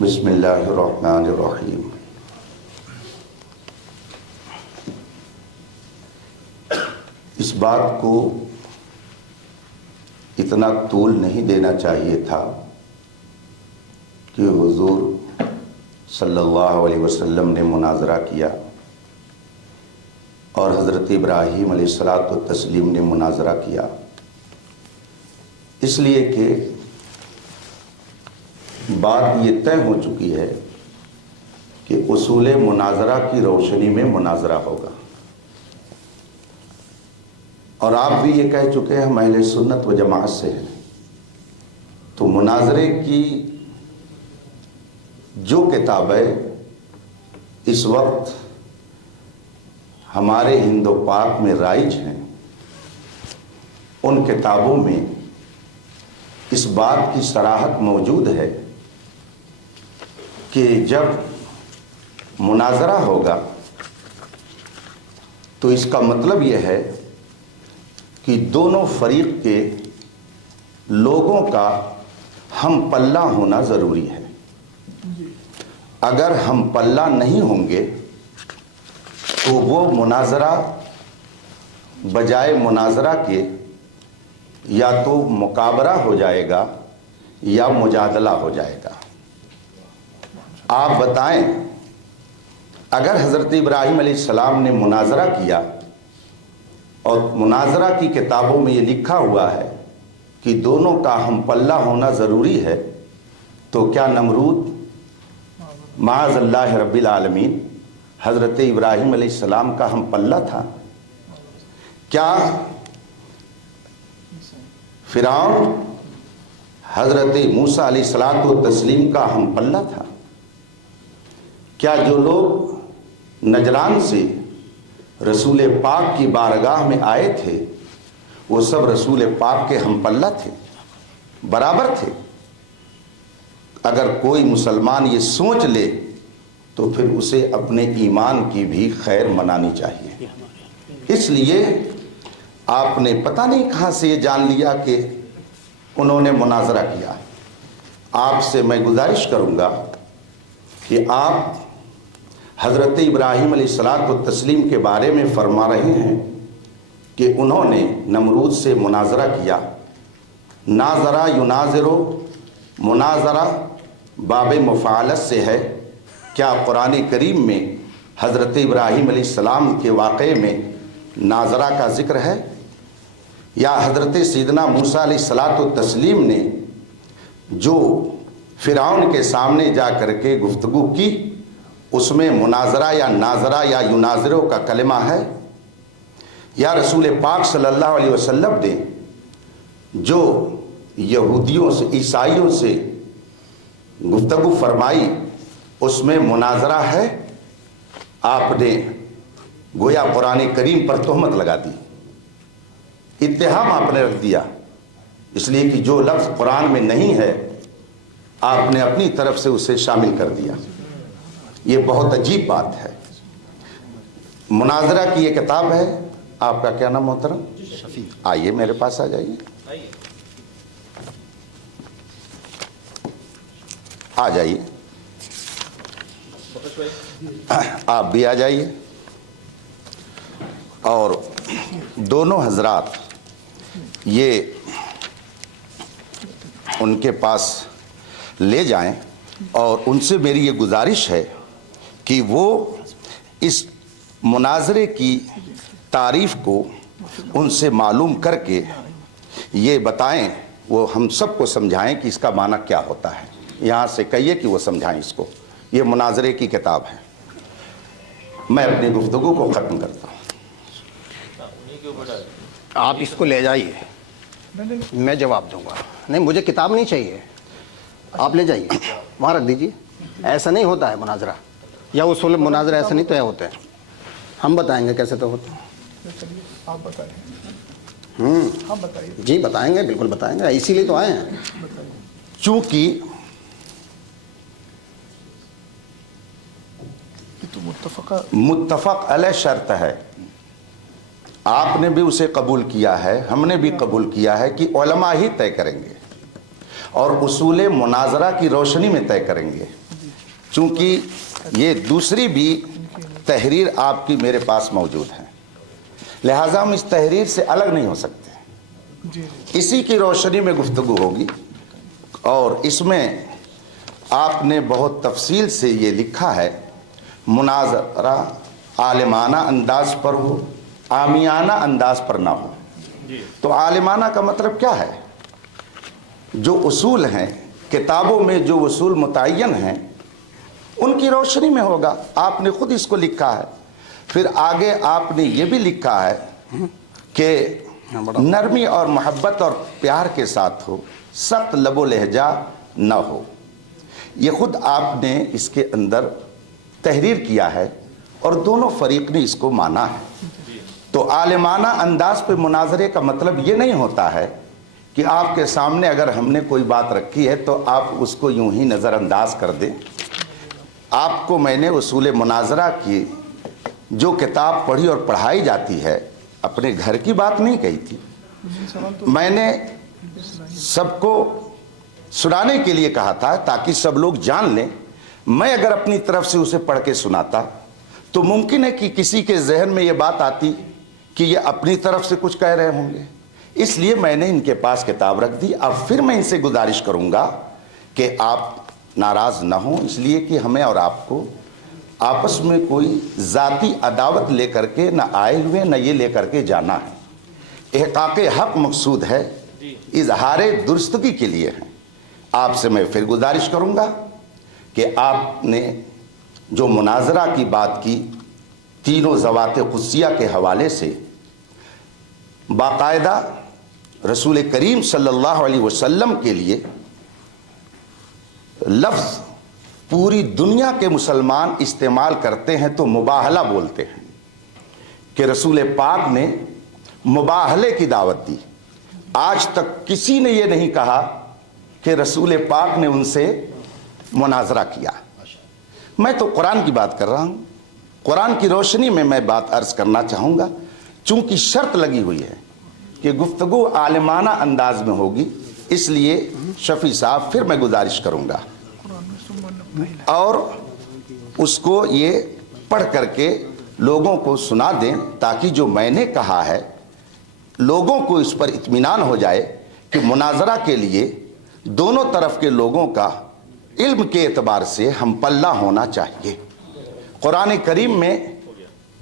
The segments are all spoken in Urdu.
بسم اللہ الرحمن الرحیم۔ اس بات کو اتنا طول نہیں دینا چاہیے تھا کہ حضور صلی اللہ علیہ وسلم نے مناظرہ کیا اور حضرت ابراہیم علیہ الصلاۃ والتسلیم نے مناظرہ کیا، اس لیے کہ بات یہ طے ہو چکی ہے کہ اصول مناظرہ کی روشنی میں مناظرہ ہوگا، اور آپ بھی یہ کہہ چکے ہیں ہم اہل سنت و جماعت سے ہیں، تو مناظرے کی جو کتابیں اس وقت ہمارے ہند و پاک میں رائج ہیں، ان کتابوں میں اس بات کی صراحت موجود ہے کہ جب مناظرہ ہوگا تو اس کا مطلب یہ ہے کہ دونوں فریق کے لوگوں کا ہم پلہ ہونا ضروری ہے۔ اگر ہم پلہ نہیں ہوں گے تو وہ مناظرہ بجائے مناظرہ کے یا تو مقابرہ ہو جائے گا یا مجادلہ ہو جائے گا۔ آپ بتائیں، اگر حضرت ابراہیم علیہ السلام نے مناظرہ کیا اور مناظرہ کی کتابوں میں یہ لکھا ہوا ہے کہ دونوں کا ہم پلہ ہونا ضروری ہے، تو کیا نمرود معاذ اللہ رب العالمین حضرت ابراہیم علیہ السلام کا ہم پلہ تھا؟ کیا فرعون حضرت موسیٰ علیہ الصلاۃ والتسلیم کا ہم پلہ تھا؟ کیا جو لوگ نجران سے رسول پاک کی بارگاہ میں آئے تھے وہ سب رسول پاک کے ہم پلہ تھے، برابر تھے؟ اگر کوئی مسلمان یہ سوچ لے تو پھر اسے اپنے ایمان کی بھی خیر منانی چاہیے۔ اس لیے آپ نے پتہ نہیں کہاں سے یہ جان لیا کہ انہوں نے مناظرہ کیا۔ آپ سے میں گزارش کروں گا کہ آپ حضرت ابراہیم علیہ الصلاۃ والتسلیم کے بارے میں فرما رہے ہیں کہ انہوں نے نمرود سے مناظرہ کیا۔ ناظرہ یناظرو، مناظرہ باب مفعلت سے ہے۔ کیا قرآن کریم میں حضرت ابراہیم علیہ السلام کے واقعے میں ناظرہ کا ذکر ہے؟ یا حضرت سیدنا موسیٰ علیہ الصلاۃ والتسلیم نے جو فرعون کے سامنے جا کر کے گفتگو کی اس میں مناظرہ یا ناظرہ یا یناظرو کا کلمہ ہے؟ یا رسول پاک صلی اللہ علیہ وسلم نے جو یہودیوں سے عیسائیوں سے گفتگو فرمائی اس میں مناظرہ ہے؟ آپ نے گویا قرآن کریم پر تہمت لگا دی، اتہام آپ نے رکھ دیا، اس لیے کہ جو لفظ قرآن میں نہیں ہے آپ نے اپنی طرف سے اسے شامل کر دیا۔ یہ بہت عجیب بات ہے۔ مناظرہ کی یہ کتاب ہے، آپ کا کیا نام محترم؟ شفیق۔ آئیے میرے پاس آ جائیے، آ جائیے، آپ بھی آ جائیے، اور دونوں حضرات یہ ان کے پاس لے جائیں، اور ان سے میری یہ گزارش ہے کہ وہ اس مناظرے کی تعریف کو ان سے معلوم کر کے یہ بتائیں، وہ ہم سب کو سمجھائیں کہ اس کا معنی کیا ہوتا ہے۔ یہاں سے کہیے کہ وہ سمجھائیں اس کو۔ یہ مناظرے کی کتاب ہے۔ میں اپنی گفتگو کو ختم کرتا ہوں۔ آپ اس کو لے جائیے، میں جواب دوں گا۔ نہیں، مجھے کتاب نہیں چاہیے، آپ لے جائیے، وہاں رکھ دیجیے۔ ایسا نہیں ہوتا ہے مناظرہ، یا اصول مناظرہ ایسا نہیں طے ہوتے ہیں۔ ہم بتائیں گے کیسے طے ہوتے ہیں۔ آپ بتائیں۔ ہم بتائیے۔ جی بتائیں گے، بالکل بتائیں گے، اسی لیے تو آئے ہیں۔ چونکہ متفق علیہ شرط ہے، آپ نے بھی اسے قبول کیا ہے، ہم نے بھی قبول کیا ہے کہ علماء ہی طے کریں گے اور اصول مناظرہ کی روشنی میں طے کریں گے۔ چونکہ یہ دوسری بھی تحریر آپ کی میرے پاس موجود ہے، لہٰذا ہم اس تحریر سے الگ نہیں ہو سکتے، اسی کی روشنی میں گفتگو ہوگی۔ اور اس میں آپ نے بہت تفصیل سے یہ لکھا ہے، مناظرہ عالمانہ انداز پر ہو، عامیانہ انداز پر نہ ہو۔ تو عالمانہ کا مطلب کیا ہے؟ جو اصول ہیں کتابوں میں، جو اصول متعین ہیں، ان کی روشنی میں ہوگا۔ آپ نے خود اس کو لکھا ہے۔ پھر آگے آپ نے یہ بھی لکھا ہے کہ نرمی اور محبت اور پیار کے ساتھ ہو، سخت لب و لہجہ نہ ہو۔ یہ خود آپ نے اس کے اندر تحریر کیا ہے اور دونوں فریق نے اس کو مانا ہے۔ تو عالمانہ انداز پہ مناظرے کا مطلب یہ نہیں ہوتا ہے کہ آپ کے سامنے اگر ہم نے کوئی بات رکھی ہے تو آپ اس کو یوں ہی نظر انداز کر دیں۔ آپ کو میں نے اصول مناظرہ کی جو کتاب پڑھی اور پڑھائی جاتی ہے، اپنے گھر کی بات نہیں کہی تھی، میں نے سب کو سنانے کے لیے کہا تھا تاکہ سب لوگ جان لیں۔ میں اگر اپنی طرف سے اسے پڑھ کے سناتا تو ممکن ہے کہ کسی کے ذہن میں یہ بات آتی کہ یہ اپنی طرف سے کچھ کہہ رہے ہوں گے، اس لیے میں نے ان کے پاس کتاب رکھ دی۔ اب پھر میں ان سے گزارش کروں گا کہ آپ ناراض نہ ہوں، اس لیے کہ ہمیں اور آپ کو آپس میں کوئی ذاتی عداوت لے کر کے نہ آئے ہوئے، نہ یہ لے کر کے جانا ہے۔ احقاق حق مقصود ہے، اظہار درستگی کے لیے ہے۔ آپ سے میں پھر گزارش کروں گا کہ آپ نے جو مناظرہ کی بات کی، تینوں ذوات قدسیہ کے حوالے سے باقاعدہ رسول کریم صلی اللہ علیہ وسلم کے لیے لفظ پوری دنیا کے مسلمان استعمال کرتے ہیں تو مباہلہ بولتے ہیں، کہ رسول پاک نے مباہلے کی دعوت دی۔ آج تک کسی نے یہ نہیں کہا کہ رسول پاک نے ان سے مناظرہ کیا۔ میں تو قرآن کی بات کر رہا ہوں، قرآن کی روشنی میں میں بات عرض کرنا چاہوں گا۔ چونکہ شرط لگی ہوئی ہے کہ گفتگو عالمانہ انداز میں ہوگی، اس لیے شفیع صاحب پھر میں گزارش کروں گا اور اس کو یہ پڑھ کر کے لوگوں کو سنا دیں تاکہ جو میں نے کہا ہے لوگوں کو اس پر اطمینان ہو جائے کہ مناظرہ کے لیے دونوں طرف کے لوگوں کا علم کے اعتبار سے ہم پلہ ہونا چاہیے۔ قرآن کریم میں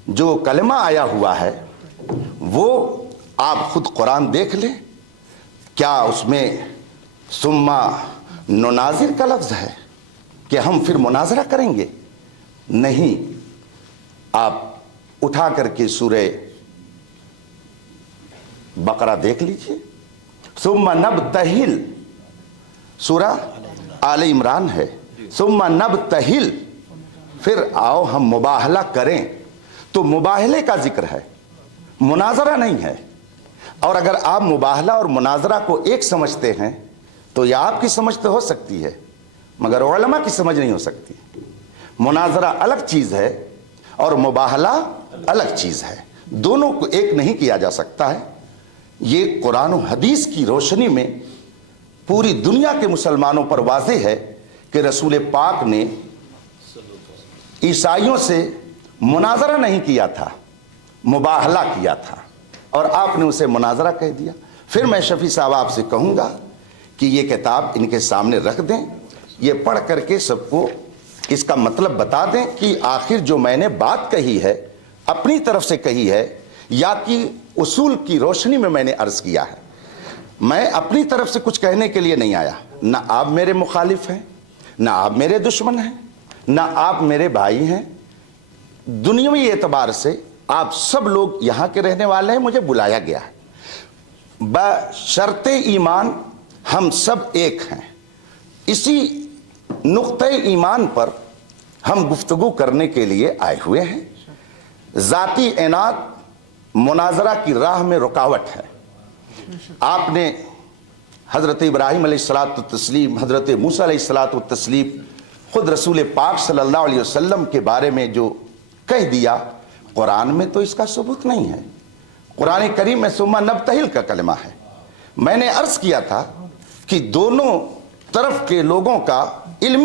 جو کلمہ آیا ہوا ہے وہ آپ خود قرآن دیکھ لیں، کیا اس میں ثم نناظر کا لفظ ہے کہ ہم پھر مناظرہ کریں گے؟ نہیں، آپ اٹھا کر کے سورہ بقرہ دیکھ لیجئے، ثم نبتہل، سورہ آل عمران ہے، ثم نبتہل، پھر آؤ ہم مباہلہ کریں۔ تو مباہلے کا ذکر ہے، مناظرہ نہیں ہے۔ اور اگر آپ مباہلہ اور مناظرہ کو ایک سمجھتے ہیں تو یہ آپ کی سمجھ تو ہو سکتی ہے مگر علماء کی سمجھ نہیں ہو سکتی۔ مناظرہ الگ چیز ہے اور مباہلہ الگ چیز ہے، دونوں کو ایک نہیں کیا جا سکتا ہے۔ یہ قرآن و حدیث کی روشنی میں پوری دنیا کے مسلمانوں پر واضح ہے کہ رسول پاک نے عیسائیوں سے مناظرہ نہیں کیا تھا، مباہلہ کیا تھا، اور آپ نے اسے مناظرہ کہہ دیا۔ پھر میں شفیع صاحب آپ سے کہوں گا کہ یہ کتاب ان کے سامنے رکھ دیں، یہ پڑھ کر کے سب کو اس کا مطلب بتا دیں کہ آخر جو میں نے بات کہی ہے اپنی طرف سے کہی ہے یا کہ اصول کی روشنی میں نے عرض کیا ہے۔ میں اپنی طرف سے کچھ کہنے کے لیے نہیں آیا، نہ آپ میرے مخالف ہیں، نہ آپ میرے دشمن ہیں، نہ آپ میرے بھائی ہیں۔ دنیاوی اعتبار سے آپ سب لوگ یہاں کے رہنے والے ہیں، مجھے بلایا گیا ہے، بشرط ایمان ہم سب ایک ہیں۔ اسی نقطۂ ایمان پر ہم گفتگو کرنے کے لیے آئے ہوئے ہیں۔ ذاتی عناد مناظرہ کی راہ میں رکاوٹ ہے۔ آپ نے حضرت ابراہیم علیہ الصلاۃ والتسلیم، حضرت موسیٰ علیہ الصلاۃ والتسلیم، خود رسول پاک صلی اللہ علیہ وسلم کے بارے میں جو کہہ دیا، قرآن میں تو اس کا ثبوت نہیں ہے۔ قرآن کریم میں ثم نبتہل کا کلمہ ہے۔ میں نے عرض کیا تھا کہ دونوں طرف کے لوگوں کا علمی